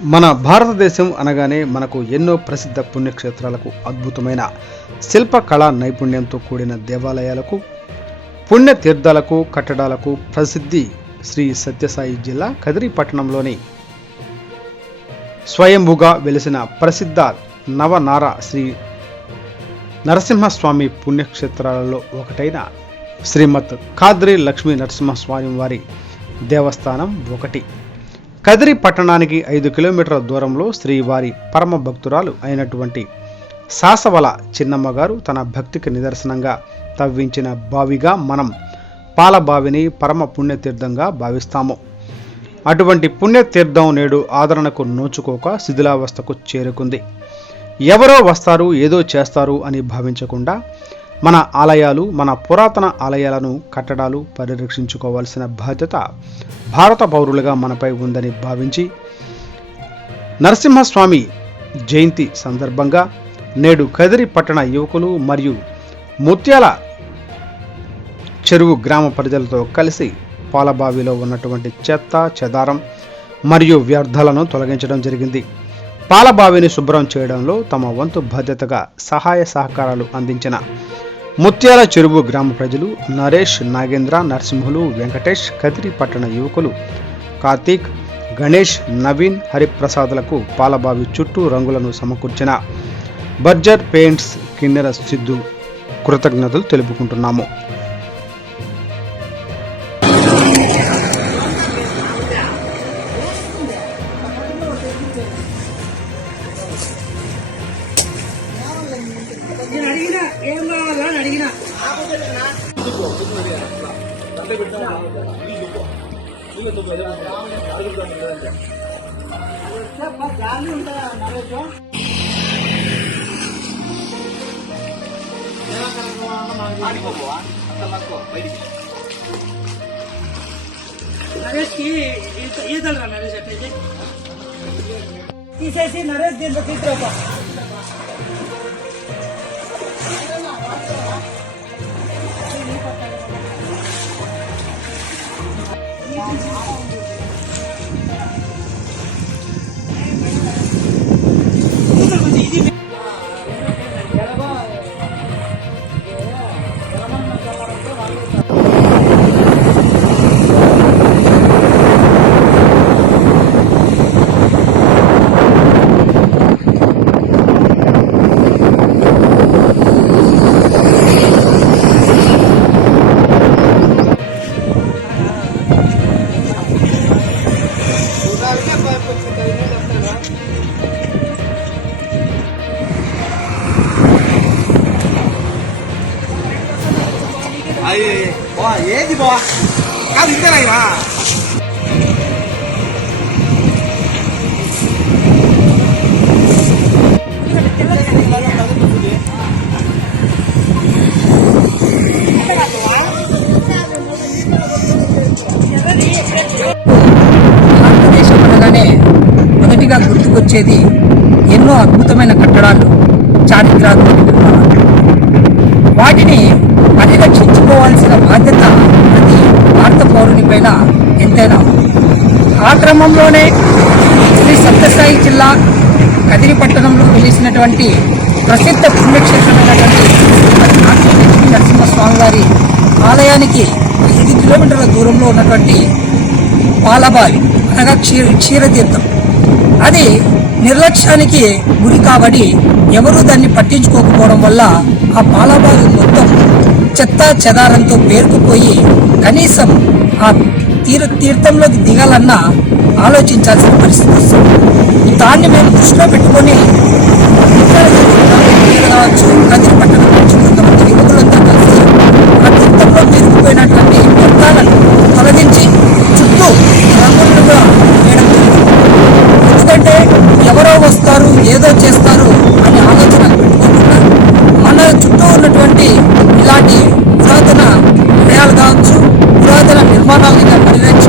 మన భారతదేశం అనగానే మనకు ఎన్నో ప్రసిద్ధ పుణ్యక్షేత్రాలకు, అద్భుతమైన శిల్పకళా నైపుణ్యంతో కూడిన దేవాలయాలకు, పుణ్యతీర్థాలకు, కట్టడాలకు ప్రసిద్ధి శ్రీ సత్యసాయి జిల్లా కదిరి పట్టణంలోని స్వయంభుగా వెలిసిన ప్రసిద్ధ నవనార శ్రీ నరసింహస్వామి పుణ్యక్షేత్రాలలో ఒకటైన శ్రీమద్ ఖాద్రి లక్ష్మీ నరసింహస్వామి వారి దేవస్థానం ఒకటి. కదిరి పట్టణానికి 5 కిలోమీటర్ల దూరంలో శ్రీవారి పరమ భక్తురాలు అయినటువంటి సాసవల చిన్నమ్మగారు తన భక్తికి నిదర్శనంగా తవ్వించిన బావిగా మనం పాలబావిని పరమ పుణ్యతీర్థంగా భావిస్తాము. అటువంటి పుణ్యతీర్థం నేడు ఆదరణకు నోచుకోక శిథిలావస్థకు చేరుకుంది. ఎవరో వస్తారు, ఏదో చేస్తారు అని భావించకుండా మన ఆలయాలు, మన పురాతన ఆలయాలను, కట్టడాలు పరిరక్షించుకోవాల్సిన బాధ్యత భారత పౌరులుగా మనపై ఉందని భావించి నరసింహస్వామి జయంతి సందర్భంగా నేడు కదిరి పట్టణ యువకులు మరియు ముత్యాల చెరువు గ్రామ ప్రజలతో కలిసి పాలబావిలో ఉన్నటువంటి చెత్త, చెదారం మరియు వ్యర్థాలను తొలగించడం జరిగింది. పాలబావిని శుభ్రం చేయడంలో తమ వంతు బాధ్యతగా సహాయ సహకారాలు అందించిన ముత్యాల చెరువు గ్రామ ప్రజలు నరేష్, నాగేంద్ర, నరసింహులు, వెంకటేష్, కదిరి పట్టణ యువకులు కార్తీక్, గణేష్, నవీన్, హరిప్రసాద్లకు పాలబావి చుట్టూ రంగులను సమకూర్చిన బర్జర్ పెయింట్స్ కిన్నెర సిద్ధు కృతజ్ఞతలు తెలుపుకుంటున్నాము. నరేష్ కి ఈదలరా నరేష్ అట్లయితే తీసేసి నరేష్ దీంట్లో తీసుకురా. ఏది బా కాదు ఇంతేనా భారతదేశం అనగానే మొదటిగా గుర్తుకొచ్చేది ఎన్నో అద్భుతమైన కట్టడాలు, చారిత్రాత్మక నిర్మాణాలు. వాటిని పరిరక్షించుకోవాల్సిన బాధ్యత ప్రతి భారత పౌరుని పైన ఎంతైనా ఉంది. ఆ క్రమంలోనే శ్రీ సత్యసాయి జిల్లా కదిరి పట్టణంలో వెలిసినటువంటి ప్రసిద్ధ పుణ్యక్షేత్రమైనటువంటి లక్ష్మీ నరసింహస్వామి వారి ఆలయానికి 5 కిలోమీటర్ల దూరంలో ఉన్నటువంటి పాలబావి అనగా క్షీరతీర్థం, అది నిర్లక్ష్యానికి గురి కాబడి ఎవరూ దాన్ని పట్టించుకోకపోవడం వల్ల ఆ పాలబావి మొత్తం చెత్త చెదారంతో పేరుకుపోయి కనీసం ఆ తీర్థంలోకి దిగాలన్నా ఆలోచించాల్సిన పరిస్థితి వస్తుంది. దాన్ని మేము దృష్టిలో పెట్టుకొని కావచ్చు, కదిరి పట్టణం నుంచి కొంతమంది యువకులంతా కలిసి ఆ తీర్థంలో పేరుకుపోయినటువంటి వ్యర్థాలను తొలగించి చుట్టూ రంగులుగా వేయడం జరిగింది. ఎందుకంటే ఎవరో వస్తారు, ఏదో చేస్తారు